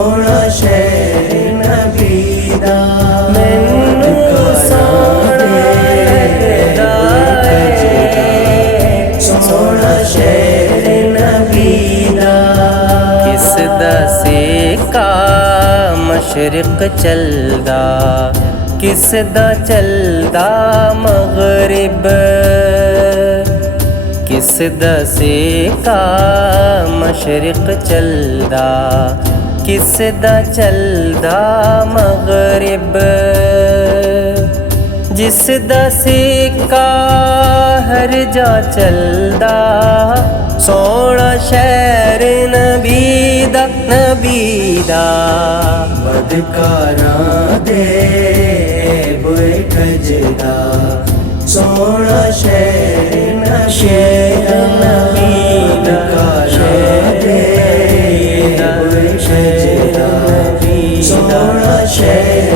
سونا شہر نبی دا مینوں سونا لگدا اے سونا شہر نبی دا کس دا سیکا مشرق چلدا کس دا چلدا مغرب کس دا سیکا مشرق چلدا کس دا چلدا مغرب جس دا سیکا ہر جا چلدا سونا شہر نبی دا بدکاراں دے بوئے کھجدا سونا شہر نبی دا شہر سونا شہر